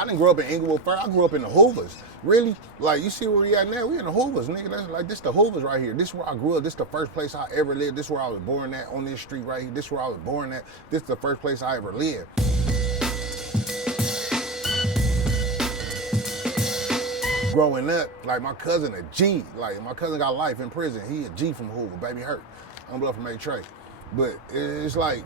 I didn't grow up in Inglewood first. I grew up in the Hoovers. Really? Like, you see where we at now? We in the Hoovers, nigga. That's like, this the Hoovers right here. This is where I grew up. This the first place I ever lived. This is where I was born at, on this street right here. This is where I was born at. This is the first place I ever lived. Growing up, like, my cousin a G. Like, my cousin got life in prison. He a G from Hoover, baby hurt. I'm blood from A-Trey. But it's like,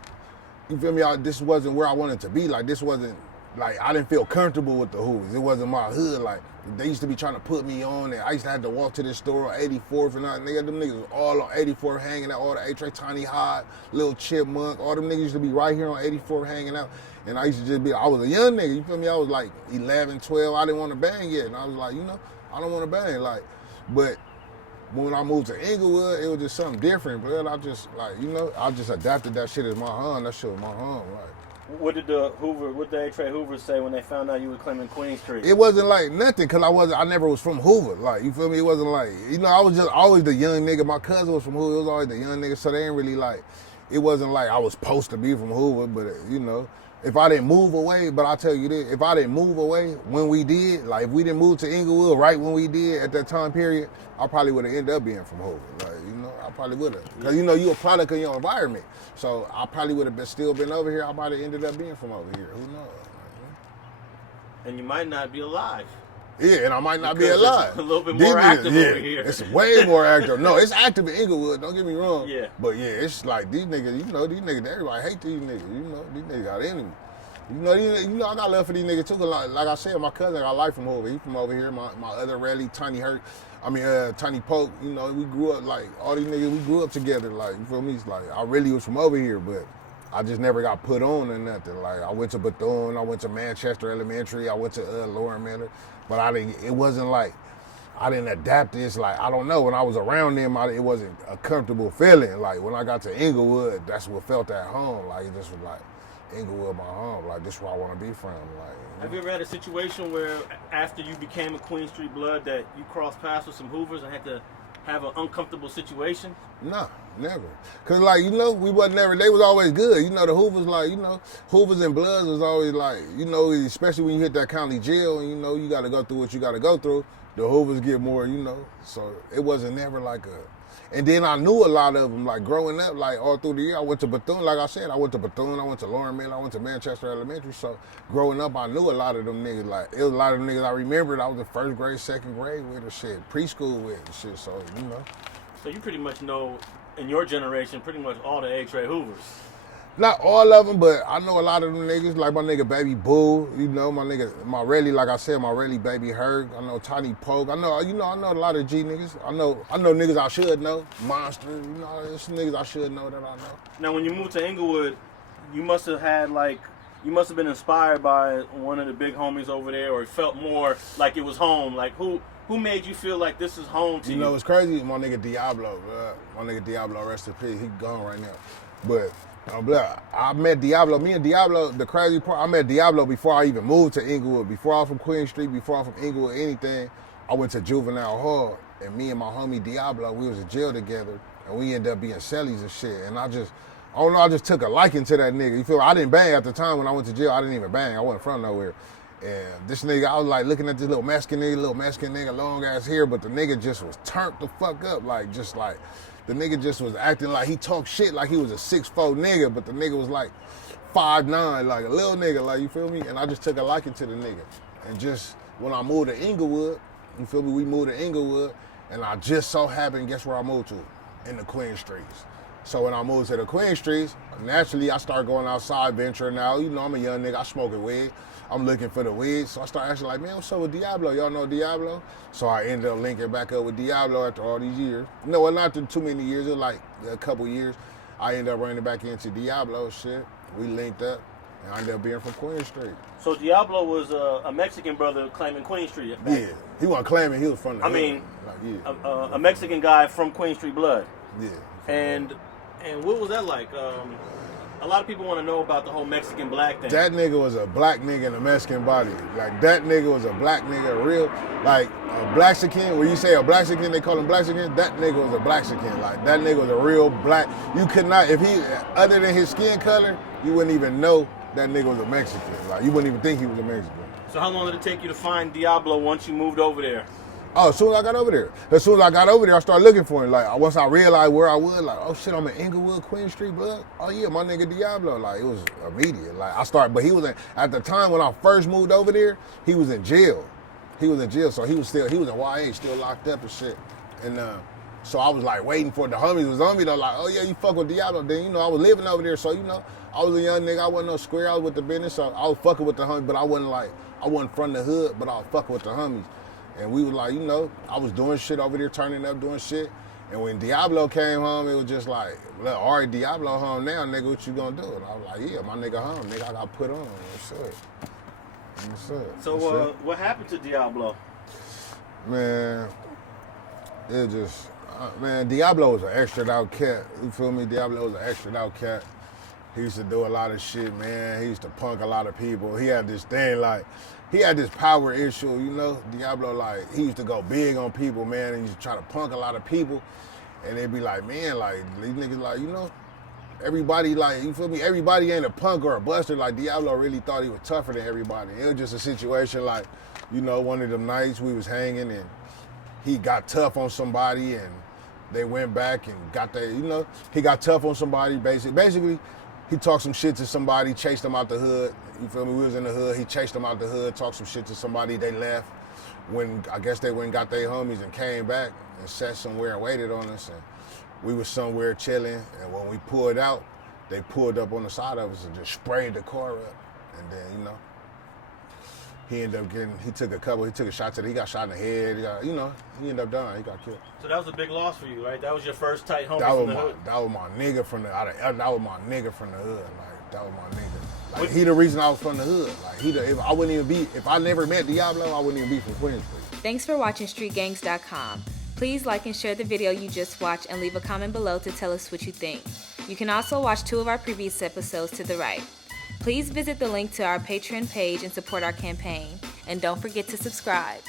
you feel me? This wasn't where I wanted to be. Like, this wasn't, like, I didn't feel comfortable with the Hoovers. It wasn't my hood. Like, they used to be trying to put me on, and I used to have to walk to this store on 84th and all. Nigga, them niggas was all on 84th hanging out, all the A-Trey, Tiny Hot, Little Chipmunk, all them niggas used to be right here on 84th hanging out. And I used to just be, I was a young nigga, you feel me? I was like 11, 12, I didn't want to bang yet. And I was like, you know, I don't want to bang. Like, but when I moved to Inglewood, it was just something different. But I just, like, you know, I just adapted that shit as my home. That shit was my home. Like, what did the A-Trey Hoovers say when they found out you were claiming Queen Street? It wasn't like nothing, cause I never was from Hoover. Like, you feel me? It wasn't like, you know, I was just always the young nigga. My cousin was from Hoover. It was always the young nigga. So they ain't really like, it wasn't like I was supposed to be from Hoover, but you know, if I didn't move away, but I'll tell you this, if I didn't move away when we did, like if we didn't move to Inglewood right when we did at that time period, I probably would have ended up being from Hoover. Like, you know, I probably would have. Because, you know, you're a product of your environment. So I probably would have still been over here. I might have ended up being from over here. Who knows? And you might not be alive. Yeah, and I might not be alive. It's a little bit more active over here. It's way more active. No, it's active in Inglewood, don't get me wrong. Yeah. But yeah, it's like these niggas, you know, these niggas, everybody hate these niggas. You know, these niggas got enemies. You know, I got love for these niggas too. Like I said, my cousin got life from Hoover. He from over here. My other rally, Tiny Poke. You know, we grew up like all these niggas. We grew up together. Like, you feel me? It's like I really was from over here, but I just never got put on or nothing. Like I went to Bethune, I went to Manchester Elementary, I went to Lauren Miller, but it wasn't like I didn't adapt this. Like, I don't know. When I was around them, it wasn't a comfortable feeling. Like when I got to Inglewood, that's what felt at home. Like it just was like. Inglewood, my home. Like, this is where I want to be from. Like, have you ever had a situation where, after you became a Queen Street blood, that you crossed paths with some Hoovers and had to have an uncomfortable situation? Nah, never. Cause like, you know, we wasn't never. They was always good. You know, the Hoovers, like, you know, Hoovers and Bloods was always like, you know, especially when you hit that county jail and you know you got to go through what you got to go through. The Hoovers get more, you know. So it wasn't never like a. And then I knew a lot of them, like growing up, like all through the year. I went to Bethune, like I said, I went to Bethune, I went to Lauren Miller, I went to Manchester Elementary. So growing up, I knew a lot of them niggas. Like, it was a lot of them niggas I remembered I was in first grade, second grade with and shit, preschool with and shit, so, you know. So you pretty much know, in your generation, pretty much all the A-Trey Hoovers. Not all of them, but I know a lot of them niggas, like my nigga Baby Boo, you know, my nigga, my Relly, like I said, my Relly Baby Herc, I know Tiny Poke, I know, you know, I know a lot of G niggas. I know niggas I should know, Monster, you know, there's some niggas I should know that I know. Now, when you moved to Inglewood, you must have been inspired by one of the big homies over there, or it felt more like it was home. Like, who made you feel like this is home to you? You know, it's crazy, my nigga Diablo, my nigga Diablo, rest in peace, he gone right now, but I met Diablo. Me and Diablo, the crazy part, I met Diablo before I even moved to Inglewood. Before I was from Queen Street, before I was from Inglewood, anything, I went to juvenile hall. And me and my homie Diablo, we was in jail together. And we ended up being cellies and shit. And I just took a liking to that nigga. You feel me? I didn't bang at the time when I went to jail. I didn't even bang. I wasn't from nowhere. And this nigga, I was like looking at this little Mexican nigga, long ass hair. But the nigga just was turned the fuck up. The nigga just was acting like he talked shit like he was a 6'4" nigga, but the nigga was like 5'9", like a little nigga, like, you feel me? And I just took a liking to the nigga. And just when I moved to Inglewood, you feel me? We moved to Inglewood, and I just so happened, guess where I moved to? In the Queen Streets. So when I moved to the Queen Streets, naturally I started going outside venturing out. You know, I'm a young nigga, I smoke a weed. I'm looking for the weed. So I started asking like, man, what's up with Diablo? Y'all know Diablo? So I ended up linking back up with Diablo after all these years. No, well, not too many years, it was like a couple years. I ended up running back into Diablo shit. We linked up, and I ended up being from Queen Street. So Diablo was a Mexican brother claiming Queen Street. Yeah, he wasn't claiming, he was from the hood. A Mexican guy from Queen Street blood. Yeah. And what was that like? A lot of people want to know about the whole Mexican black thing. That nigga was a black nigga in a Mexican body. Like, that nigga was a black nigga, real, like, a Blaxican. When you say a Blaxican, they call him Blaxican. That nigga was a Blaxican. Like, that nigga was a real black. You could not, if he, other than his skin color, you wouldn't even know that nigga was a Mexican. Like, you wouldn't even think he was a Mexican. So how long did it take you to find Diablo once you moved over there? Oh, as soon as I got over there. As soon as I got over there, I started looking for him. Like, once I realized where I was, like, oh shit, I'm in Inglewood, Queen Street, blood. Oh yeah, my nigga Diablo. Like, it was immediate. Like, I started, but he was at the time when I first moved over there, he was in jail. He was in jail, so he was in YA, still locked up and shit. And so I was like waiting for the homies was on me though, like, oh yeah, you fuck with Diablo. Then, you know, I was living over there, so, you know, I was a young nigga, I wasn't no square, I was with the business, so I was fucking with the homies, but I wasn't from the hood, but I was fucking with the homies. And we was like, you know, I was doing shit over there, turning up, doing shit. And when Diablo came home, it was just like, look, all right, Diablo home now, nigga, what you gonna do? And I was like, yeah, my nigga home, nigga, I got put on. What's up? What's up? So what happened to Diablo? Man, it just, man, Diablo was an extra out cat. You feel me? Diablo was an extra out cat. He used to do a lot of shit, man. He used to punk a lot of people. He had this thing, like, he had this power issue, you know? Diablo, like, he used to go big on people, man, and he used to try to punk a lot of people. And they'd be like, man, like, these niggas, like, you know, everybody, like, you feel me? Everybody ain't a punk or a buster. Like, Diablo really thought he was tougher than everybody. It was just a situation, like, you know, one of them nights we was hanging and he got tough on somebody and they went back and got their, you know, he got tough on somebody, basically. He talked some shit to somebody, chased them out the hood. You feel me? We was in the hood. He chased them out the hood, talked some shit to somebody. They left. When I guess they went and got their homies and came back and sat somewhere and waited on us. And we was somewhere chilling. And when we pulled out, they pulled up on the side of us and just sprayed the car up. And then, you know, he ended up he took a shot to he got shot in the head. He ended up dying. He got killed. So that was a big loss for you, right? That was your first tight homie from the hood. That was my nigga from the hood. Like, that was my nigga. Like, he the reason I was from the hood. Like, if I never met Diablo, I wouldn't even be from Queensbridge. Thanks for watching StreetGangs.com. Please like and share the video you just watched and leave a comment below to tell us what you think. You can also watch 2 of our previous episodes to the right. Please visit the link to our Patreon page and support our campaign. And don't forget to subscribe.